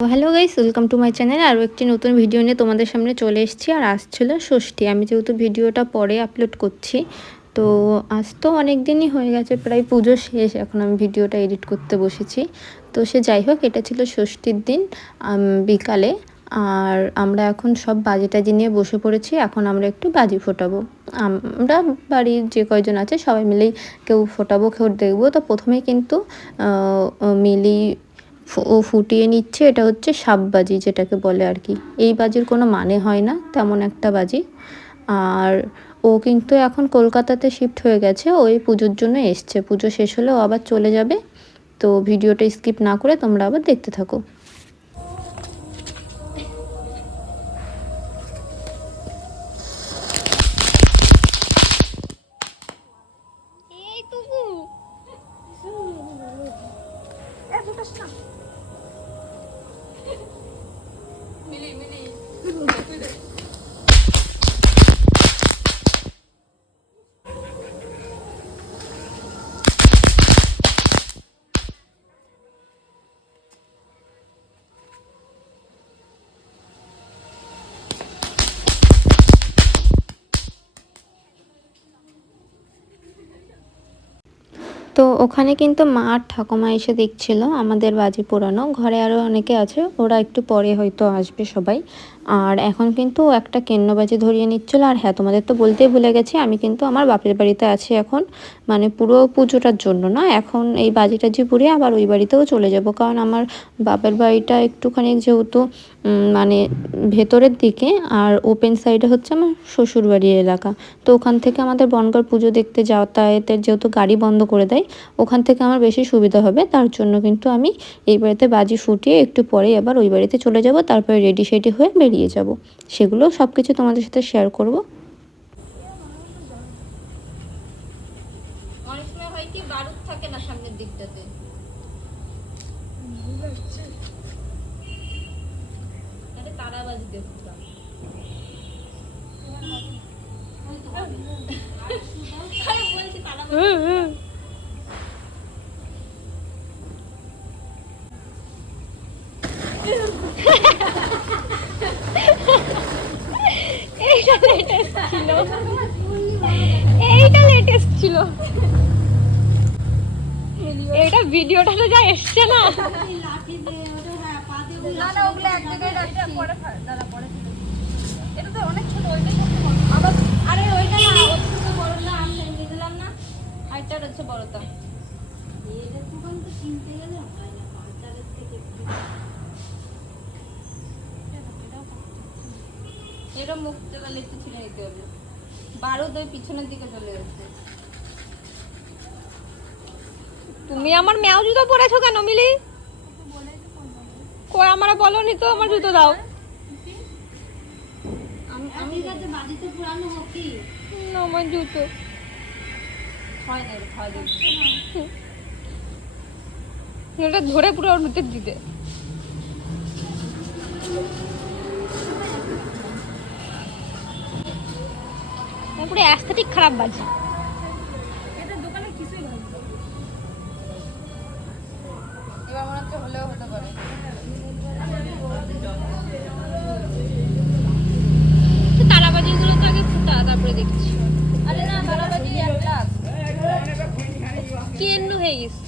Hello guys, welcome to my channel. আরও একটি নতুন ভিডিও নিয়ে তোমাদের সামনে চলে এসেছি। আর আসছিল ষষ্ঠী। আমি যেহেতু ভিডিওটা পরে আপলোড করছি, তো আজ তো অনেক দিনই হয়ে গেছে, প্রায় পুজো শেষ, এখন আমি ভিডিওটা এডিট করতে বসেছি। তো সে যাই হোক, এটা ছিল ষষ্ঠীর দিন বিকালে। আর আমরা এখন সব বাজি টাজি নিয়ে বসে পড়েছি। এখন আমরা একটু বাজি ফোটাবো। আমরা বাড়ির যে কয়জন আছে সবাই মিলেই কেউ ফোটাবো, কেউ দেখবো। তো প্রথমেই কিন্তু মিলি ও ফুটিয়ে নিচ্ছে। এটা হচ্ছে সাপ বাজি, যেটাকে বলে আর কি। এই বাজির কোনো মানে হয় না, তেমন একটা বাজি। আর ও কিন্তু এখন কলকাতাতে শিফট হয়ে গেছে, ওই পুজোর জন্য এসছে। পুজো শেষ হলে ও আবার চলে যাবে। তো ভিডিওটা স্কিপ না করে তোমরা আবার দেখতে থাকো। তো ওখানে কিন্তু মা আর ঠাকুমা এসে দেখছিল আমাদের বাজি পোড়ানো। ঘরে আরও অনেকে আছে, ওরা একটু পরে হয়তো আসবে সবাই। আর এখন কিন্তু একটা কেন্ন বাজি ধরিয়ে নিচ্ছিল। আর হ্যাঁ, তোমাদের তো বলতেই ভুলে গেছি, আমি কিন্তু আমার বাপের বাড়িতে আছি এখন। মানে পুরো পুজোটার জন্য না, এখন এই বাজি টাজি পুড়িয়ে আবার ওই বাড়িতেও চলে যাব। কারণ আমার বাপের বাড়িটা একটুখানি যেহেতু মানে ভেতরের দিকে, আর ওপেন সাইডে হচ্ছে আমার শ্বশুরবাড়ির এলাকা। তো ওখান থেকে আমাদের বনগাঁর পুজো দেখতে যাতায়াতের যেহেতু গাড়ি বন্ধ করে দেয়, ওখান থেকে আমার বেশি সুবিধা হবে। তার জন্য কিন্তু আমি এই বাড়িতে বাজি ফুটিয়ে একটু পরে আবার ওই বাড়িতে চলে যাব। তারপরে রেডি সেডি হয়ে বেরিয়ে যাব। সেগুলো সব কিছু তোমাদের সাথে শেয়ার করব। অনেক সময় হয় কি, বারুদ থাকে না সামনের দিকটাতে। তারা বাজি দেখতাম। এইটা লেটেস্ট ছিল। এটা ভিডিওটা তো যা এসছে না, ওগুলো এক জায়গায় রাখছি। পরে দাঁড়া, পরে এটা তো অনেক ছোট, ওইটা আবার। আরে ওইটা না, ওর থেকে বড়টা আমি নিয়ে দিলাম না, আইটা হচ্ছে বড়টা। এটা দোকান তো কিনতে গেলে হয় না, বাজারের থেকে এটা মুখ থেকে লিখতে ছিঁড়ে নিতে হবে। বারুদ ওই পিছনের দিকে চলে যাচ্ছে। তুমি আমার ম্যাও জুতো পরেছো কেন মিলি? কই আমারে বলোনি তো, আমার জুতো দাও। আমি কাছে বাজিতে পুরানো হকি না, আমার জুতো হয় না, হয় না। এটা ধরে পুরো ওর ভিতর দিতে। পুরো অ্যাস্থেটিক খারাপ বাজি। এটা দোকানে কিছুই ভালো না। এবার মনে হচ্ছে হলেও হতে পারে। তারাবাজিগুলো তো আগে ফুটা, তারপরে দেখছি। আরে না, তারাবাজি এক লাখ কেন হয়ে গেছে।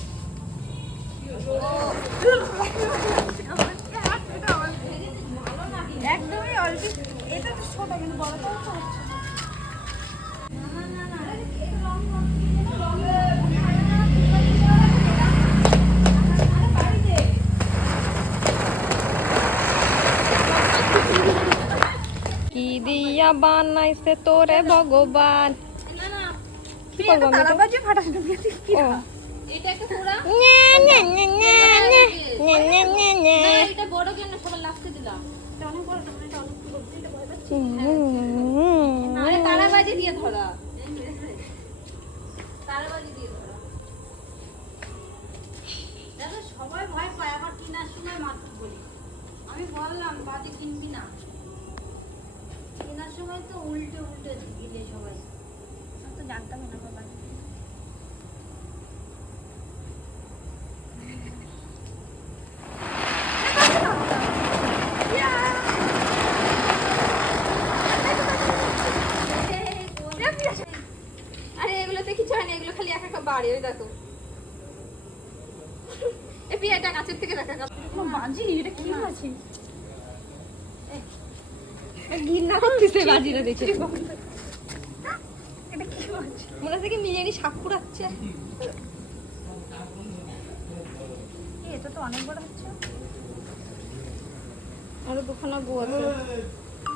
একদমই অল্প। এটা তো ছোট, কিন্তু বড়টাও তো হচ্ছে। কি দিয়া বানাইছে তোরে ভগবান। কি করব আমি? তারাবাজি ফাটাতে গেছি কি? এটা একটা পুরা না না না না না না না না, এটা বড় কেন সবার লাস্টে দিলাম? এটা অনেক বড়, এটা অনেক বড়, এটা ভয় পাচ্ছি। আরে তারাবাজি দিয়ে ধরা, তারাবাজি দিয়ে ধরা। দাদা সবাই ভয় পায়, আবার কিনার সময় মাত্র বলি। আমি বললাম বাজি কিনবি না, কেনার সময় তো উল্টে উল্টে দিলে সবাই। আমি তো জানতামই না বাবা। এটা কি বাজি? ঘৃণা করতেছে বাজিটা দেখে। এটা কি বাজি? মনে হচ্ছে কি মিলিয়ানি সাপ কুড়াচ্ছে। এটা তো অনেক বড় হচ্ছে। আরো দুখানা বউ আছে,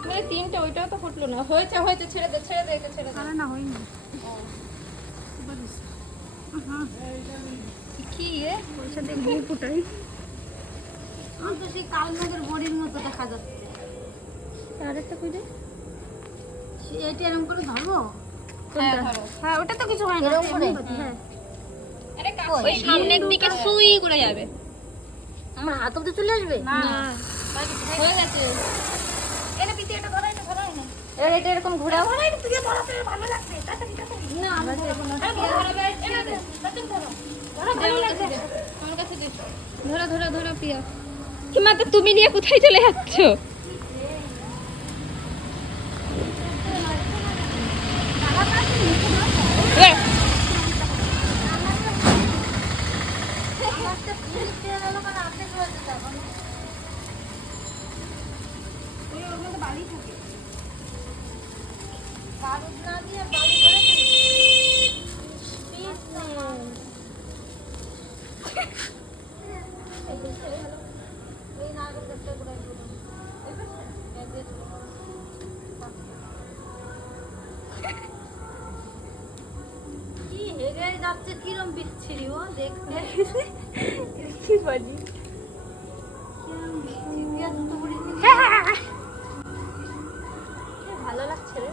মানে তিনটে, ওইটাও তো ফুটলো না। হয়েছে হয়েছে, ছেড়ে দে ছেড়ে দে, একে ছেড়ে দে। না হয়নি। কি রে ওর সাথে বউ ফুটাই? আমার তো সেই কালমেঘের বড়ির মতো দেখা যাচ্ছে। আর একটা কই রে? এটা এরকম করে ধরবো? হ্যাঁ ওটা তো কিছু হয় না। এরকম করে? হ্যাঁ। আরে ওই সামনের দিকে সুই করে যাবে। আমার হাত অবধি চলে আসবে? না হয়ে গেছে। এটা পিঠে এটা ধরাই না। এবার এটা এরকম ঘোরাও। ধরাই না, তুই ধরাতে ভালো লাগছে। তাড়াতাড়ি না আমার কাছে দে। ধরা ধরা ধরা প্রিয়া। কি মাত্র তুমি নিয়ে কোথায় চলে যাচ্ছ? কিরম বিচ্ছিরি ও দেখতে। কি বলি? ভালো লাগছে রে।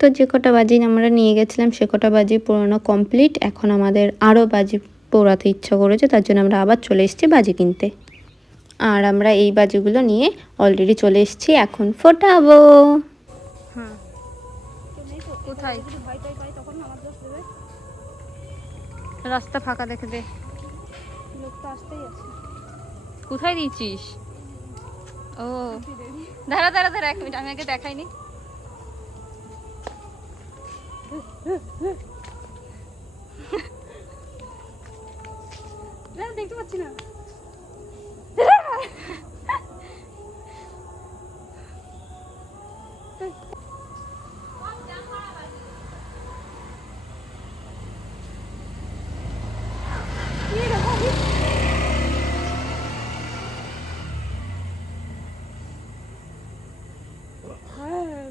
তো যে কটা বাজি আমরা নিয়ে গেছিলাম সে কটা বাজি পোড়ানো কমপ্লিট। এখন আমাদের আরও বাজি পোড়াতে ইচ্ছা করেছে, তার জন্য আমরা আবার চলে এসেছি বাজি কিনতে। আর আমরা এই বাজিগুলো নিয়ে অলরেডি চলে এসেছি, এখন ফোটাবো। কোথায় রাস্তা ফাঁকা দেখে দে। লোক তো আসতেই আছে। কোথায় দিয়েছিস? ও দাঁড়া দাঁড়া দাঁড়া, 1 মিনিট, আমি আগে দেখাইনি। দেখতে পাচ্ছি না।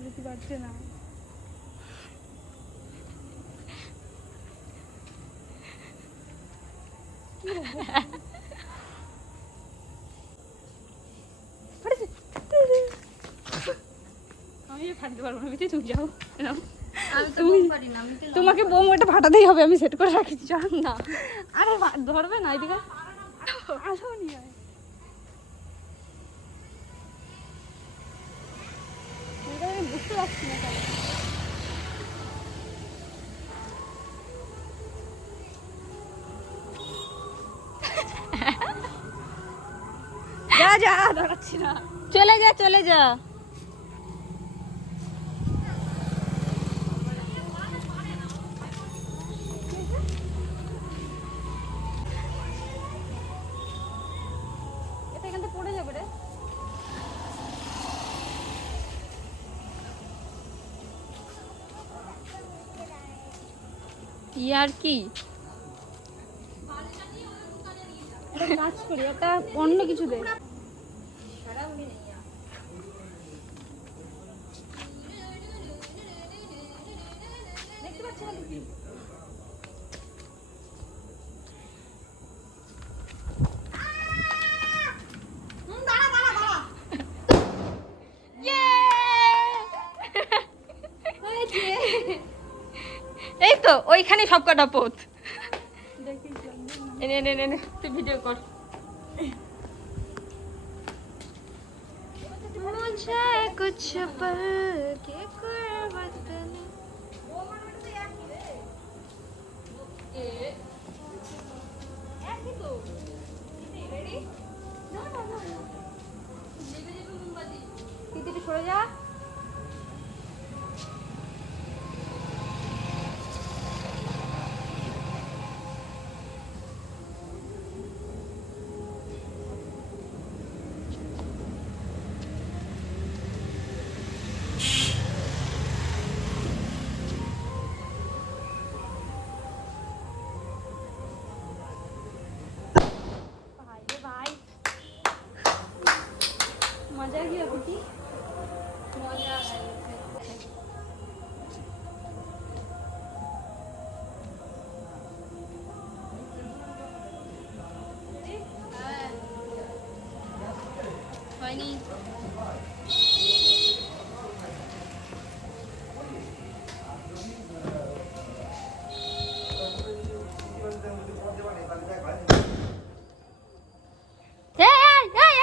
দেখতে পাচ্ছে না। আমি ফাটতে পারবো না, তুমি যাও। তোমাকে বোম ওটা ফাটাতেই হবে, আমি সেট করে রাখছি। জান না, আরে ধরবে না এদিকে। আসো নিয়ে বুঝতে পারছি না। যা যা, ধরাচ্ছি না। চলে যা চলে যা। এটা এখান থেকে পড়ে যাবে রে। ইয়ার কি একটা কাজ করি, এটা অন্য কিছু দে। দেখতে পাচ্ছি না দিদি। এই তো ওইখানে সব কটা পোত। এনে এনে এনে তুই ভিডিও কর। मुझे कुछ पल के कुर्बत नहीं। দিদি সরে যা। হয়নি।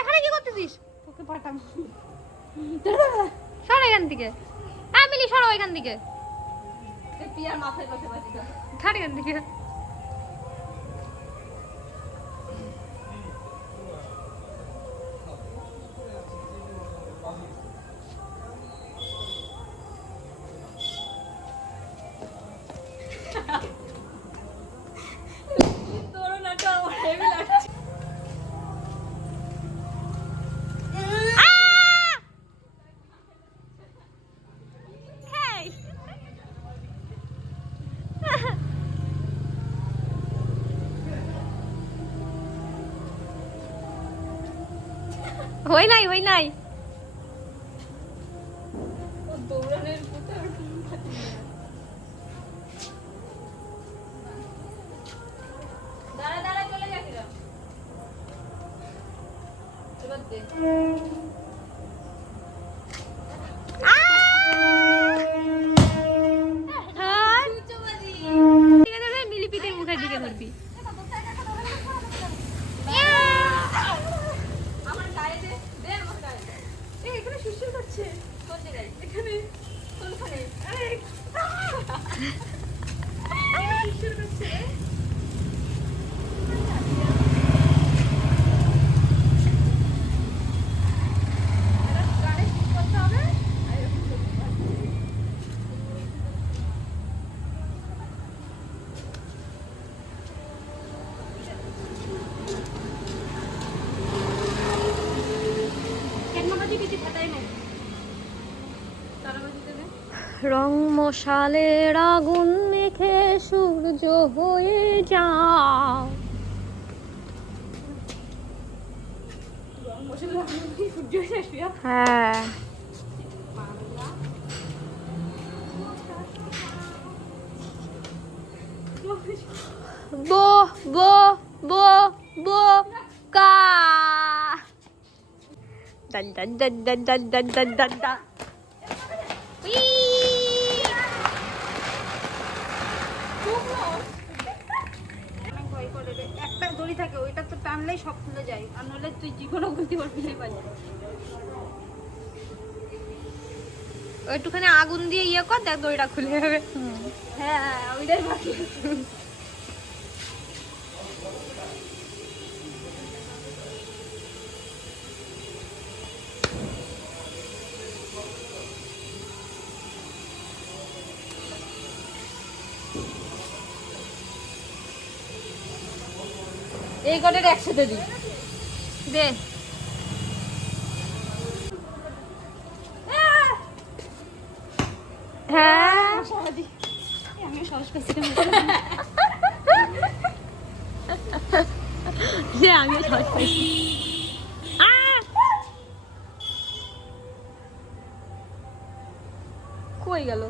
এখানে কি করতেছিস? তোকে পাঠাবো। সর এখান থেকে। মিলি সরো এখান থেকে। পিয়ার মাথায় বসে বাজি দাও। ছাড় এখান থেকে। তোর নাটা আমার হেভি লাগছে। হই নাই হই নাই। দৌড়ানোর দাঁড়া দাঁড়া চলে যাচ্ছিলাম। এবার দে। মিলিপিতের মুখের দিকে ধরবি। আমার গায়ে দে, দে আমার গায়ে। এই এখানে সুসুর করছে। কোন জায়গায়? এখানে। কোনখানে? আরে সুসুর করছে। এটা গানে ঠিক করতে হবে। আর এরকম করতে হবে। রং মশালের আগুন মেখে সূর্য হয়ে যাও। হ্যাঁ বো বো বো বো কা দান দান দান দান দান দান দান দান দান। একটা দড়ি থাকে ওইটা তো টানলেই সব খুলে যায়, আর নইলে তুই যে কোনো খুলতে পারবি না। ওইটুখানি আগুন দিয়ে ইয়ে কর, দেখ দড়িটা খুলে যাবে। হ্যাঁ ওইটাই বাকি আছে। এই কটার একসাথে দিই দে। হ্যাঁ আমি সহজ পাইছি। আমিও সহজ পাইছি। কই গেল?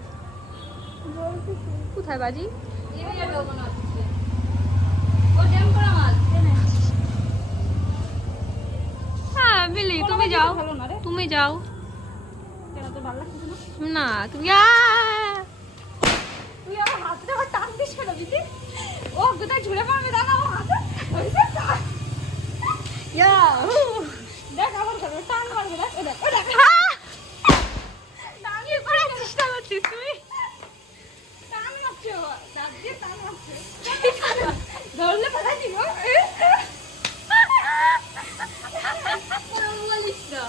কোথায় বাজি? হ্যাঁ মিলি তুমি যাও, তুমি যাও না। তুমি তুই আমার হাতটা আবার টান দিস কেন দিদি? ও কোথায় ঝুলে পড়বে দাদা ও হাতে। দেখ আমার টান মারবে, দেখ দেখ দেখ। টানিয়ে করার চেষ্টা করছিস তুই। টান মারছে ও, দাঁত দিয়ে টান মারছে। ধরলে কোথায় ছিল? বলিস না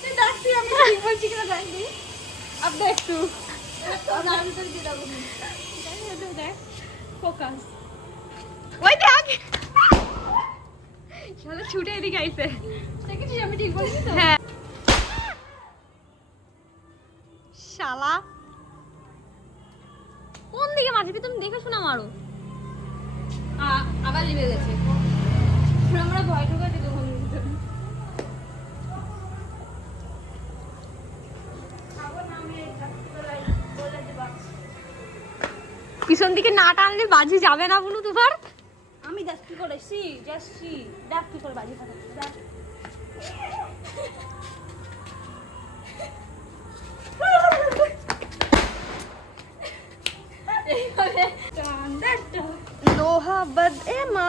তুই ডাকছি, আমি ঠিক বলছি কিনা জানি। আব দেখ তুই দেখ ফোকাস। ওই দেখ শালা ছুটে এদিকে আইছে। দেখেছিস আমি ঠিক বলছি তো? হ্যাঁ শালা কোন দিকে মারছিস তুমি? দেখে শোনা মারো। আবার লিবে গেছে। আমরা ভয় ঢুকাতে তখন পিছন দিকে না টানলে বাজি যাবে না বুনু তোমার। আমি দেখ কি করে সি জাস্ট সি দেখ কি করে বাজি ফাটাচ্ছি। লোহা বাদ এ মা,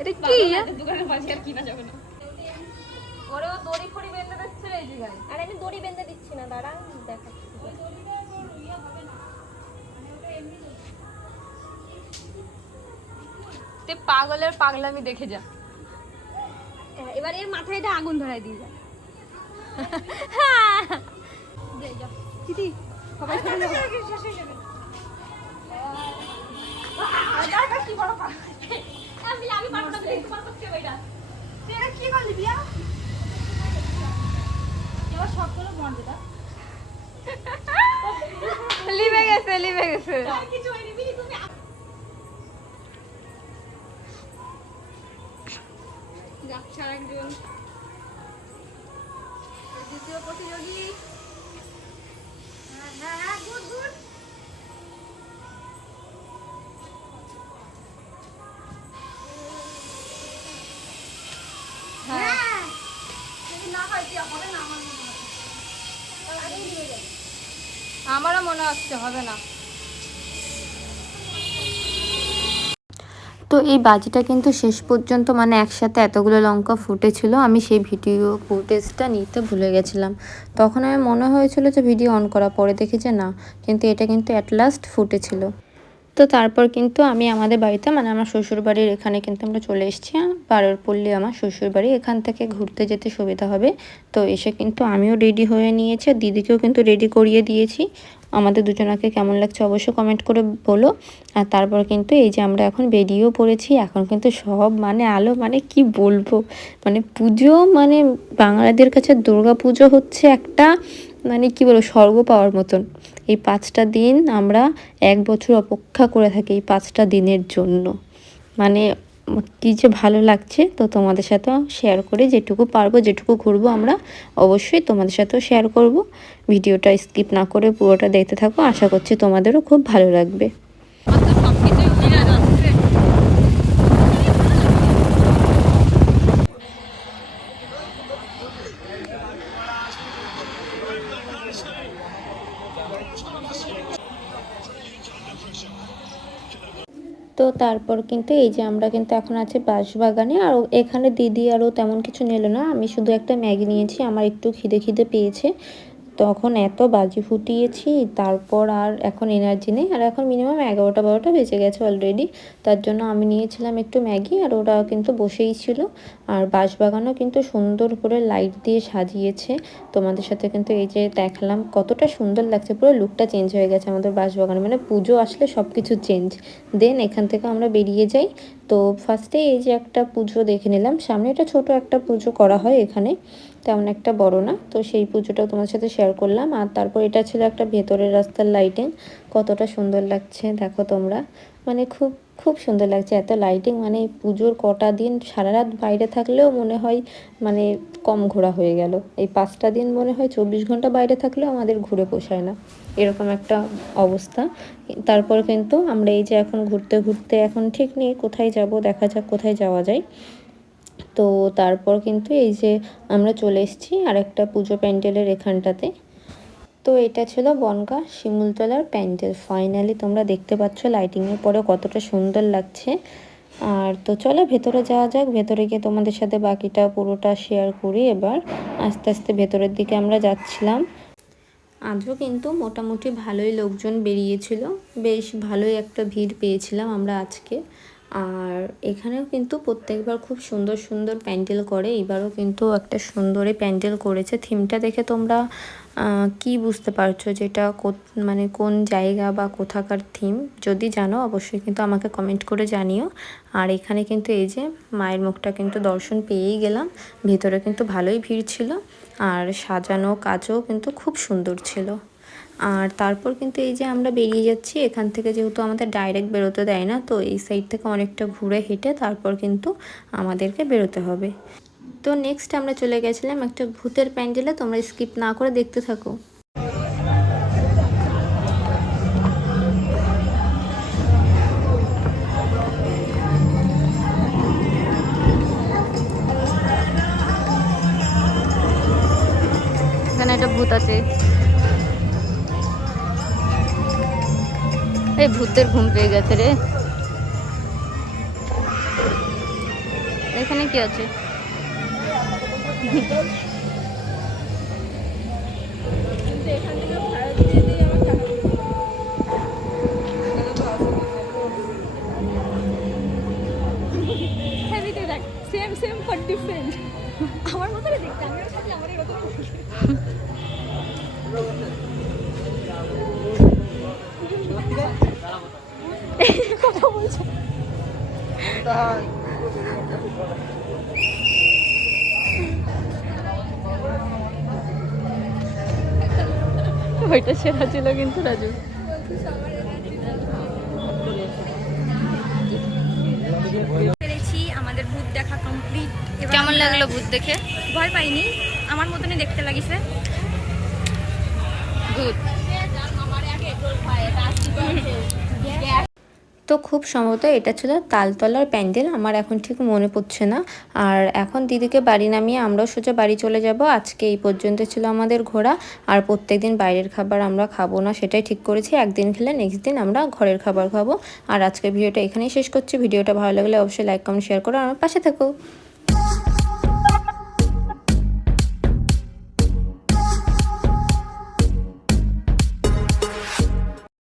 এটা কি? দোকানে বাজি আর কিনা যাবে না। ওরেও দড়ি ফড়ি বেঁধে দিচ্ছে এই জায়গায়। আর আমি দড়ি বেঁধে দিচ্ছি না, দাঁড়া দেখাচ্ছি। তে পাগলের পাগলামি দেখে যা। এবার এর মাথায় এটা আগুন ধরাই দিয়ে যা। দিদি সবাই আমি পারবো না, তুই পারবো কে ভাইরা? তুই এটা কি করলি বিয়া? এবার সবগুলো বন্ধ দা। লিভে গেছে, লিভে গেছে। আর কিছু হয়নি বিলি, তুমি যাচ্ছে আরেকজন দ্বিতীয় প্রতিযোগী। হ্যাঁ গুড গুড। হ্যাঁ যদি না হয় কি হবে না, আমার মনে হয় তার আগেই নিয়ে যাবে। আমারও মনে হচ্ছে হবে না। তো এই বাজিটা কিন্তু শেষ পর্যন্ত মানে একসাথে এতগুলো লঙ্কা ফুটেছিল, আমি সেই ভিডিও ফুটেজটা নিতে ভুলে গেছিলাম। তখন আমি মনে হয়েছিল যে ভিডিও অন করা, পরে দেখি যে না, কিন্তু এটা কিন্তু অ্যাট লাস্ট ফুটেছিল। তো তারপর কিন্তু আমি আমাদের বাড়িতে মানে আমার শ্বশুরবাড়ির এখানে কিন্তু আমরা চলে এসেছি। পাড়রপল্লী আমার শ্বশুরবাড়ি, এখান থেকে ঘুরতে যেতে সুবিধা হবে। তো এসে কিন্তু আমিও রেডি হয়ে নিয়েছি, আর দিদিকেও কিন্তু রেডি করিয়ে দিয়েছি। আমাদের দুজনাকে কেমন লাগছে অবশ্যই কমেন্ট করে বলো। আর তারপর কিন্তু এই যে আমরা এখন বেরিয়েও পড়েছি। এখন কিন্তু সব মানে আলো, মানে কি বলবো, মানে পুজো মানে বাঙালিদের কাছে দুর্গা পুজো হচ্ছে একটা মানে কি বলবো স্বর্গ পাওয়ার মতন। এই 5টা দিন আমরা 1 বছর অপেক্ষা করে থাকি এই 5টা দিনের জন্য। মানে কি যে ভালো লাগছে। তো তোমাদের সাথেও শেয়ার করি, যেটুকু পারবো, যেটুকু ঘুরবো আমরা অবশ্যই তোমাদের সাথেও শেয়ার করব। ভিডিওটা স্কিপ না করে পুরোটা দেখতে থাকো, আশা করছি তোমাদেরও খুব ভালো লাগবে। তো তারপর কিন্তু এই যে আমরা কিন্তু এখন আছি বাঁশবাগানে। আর এখানে দিদি আরও তেমন কিছু নিল না, আমি শুধু একটা ম্যাগি নিয়েছি, আমার একটু খিদে খিদে পেয়েছে। তখন এত বাজি ফুটিয়েছি, তারপর আর এখন এনার্জি নেই। আর এখন মিনিমাম 11টা 12টা বেজে গেছে অলরেডি। তার জন্য আমি নিয়েছিলাম একটু ম্যাগি, আর ওরা কিন্তু বসেই ছিল। আর বাঁশবাগানও কিন্তু সুন্দর করে লাইট দিয়ে সাজিয়েছে। তোমাদের সাথে কিন্তু এই যে দেখালাম কতটা সুন্দর লাগছে, পুরো লুকটা চেঞ্জ হয়ে গেছে আমাদের বাঁশবাগানে। মানে পুজো আসলে সব কিছু চেঞ্জ। দেন এখান থেকে আমরা বেরিয়ে যাই। তো ফার্স্টে এই যে একটা পুজো দেখে নিলাম সামনে, এটা ছোট একটা পুজো করা হয় এখানে, তেমন একটা বড় না। তো সেই পুজোটাও তোমার সাথে শেয়ার করলাম। আর তারপর এটা ছিল একটা ভেতরের রাস্তার লাইটিং, কতটা সুন্দর লাগছে দেখো তোমরা। মানে খুব খুব সুন্দর লাগছে এত লাইটিং। মানে পুজোর কটা দিন সারা রাত বাইরে থাকলেও মনে হয় মানে কম ঘোরা হয়ে গেল। এই 5টা দিন মনে হয় 24 ঘন্টা বাইরে থাকলেও আমাদের ঘুরে পোষায় না, এরকম একটা অবস্থা। তারপর কিন্তু আমরা এই যে এখন ঘুরতে ঘুরতে, এখন ঠিক নেই কোথায় যাব, দেখা যাক কোথায় যাওয়া যায়। তো তারপর কিন্তু এই যে আমরা চলে এসেছি আর একটা পুজো প্যান্ডেলের এখানটাতে। তো এটা ছিল বনগাঁ শিমুলতলার প্যান্ডেল। ফাইনালি তোমরা দেখতে পাচ্ছ লাইটিংয়ের পরে কতটা সুন্দর লাগছে। আর তো চলো ভেতরে যাওয়া যাক, ভেতরে গিয়ে তোমাদের সাথে বাকিটা পুরোটা শেয়ার করি। এবার আস্তে আস্তে ভেতরের দিকে আমরা যাচ্ছিলাম। আজও কিন্তু মোটামুটি ভালোই লোকজন বেরিয়েছিল, বেশ ভালোই একটা ভিড় পেয়েছিলাম আমরা আজকে। আর এখানেও কিন্তু প্রত্যেকবার খুব সুন্দর সুন্দর প্যান্ডেল করে, এবারও কিন্তু একটা সুন্দরই প্যান্ডেল করেছে। থিমটা দেখে তোমরা কি বুঝতে পারছো যেটা মানে কোন জায়গা বা কোথাকার থিম, যদি জানো অবশ্যই কিন্তু আমাকে কমেন্ট করে জানিও। আর এখানে কিন্তু এই যে মায়ের মুখটা কিন্তু দর্শন পেয়েই গেলাম। ভেতরে কিন্তু ভালোই ভিড় ছিল, আর সাজানো কাজও কিন্তু খুব সুন্দর ছিল। আর তারপর কিন্তু এই যে আমরা বেরিয়ে যাচ্ছি এখান থেকে, যেহেতু আমাদের ডাইরেক্ট বেরোতে দেয় না, তো এই সাইড থেকে অনেকটা ঘুরে হেঁটে তারপর কিন্তু আমাদেরকে বেরোতে হবে। তো নেক্সট আমরা চলে গেছিলাম একটা ভূতের প্যান্ডেলে, তোমরা স্কিপ না করে দেখতে থাকো। একটা ভূত আছে। এই ভূতের ঘুম পেয়ে গেছে রে। এখানে কি আছে? Same same but different. আমার মতো দেখতে, আমি সাথে আমার এরকম কথা বলছো। ওইটা সেরা ছিল কিন্তু রাজু। পেরেছি, আমাদের ভূত দেখা কমপ্লিট। কেমন লাগলো ভূত দেখে? ভয় পাইনি, আমার মতনই দেখতে লাগিছে ভূত। তো খুব সম্ভবত এটা ছিল তালতলার প্যান্ডেল, আমার এখন ঠিক মনে পড়ছে না। আর এখন দিদিকে বাড়ি নামিয়ে আমরাও সোজা বাড়ি চলে যাব। আজকে এই পর্যন্ত ছিল আমাদের ঘোরা। আর প্রত্যেকদিন বাইরের খাবার আমরা খাবো না, সেটাই ঠিক করেছি। একদিন খেলে নেক্সট দিন আমরা ঘরের খাবার খাবো। আর আজকের ভিডিওটা এখানেই শেষ করছি। ভিডিওটা ভালো লাগলে অবশ্যই লাইক কমেন্ট শেয়ার করো, আমার পাশে থাকো।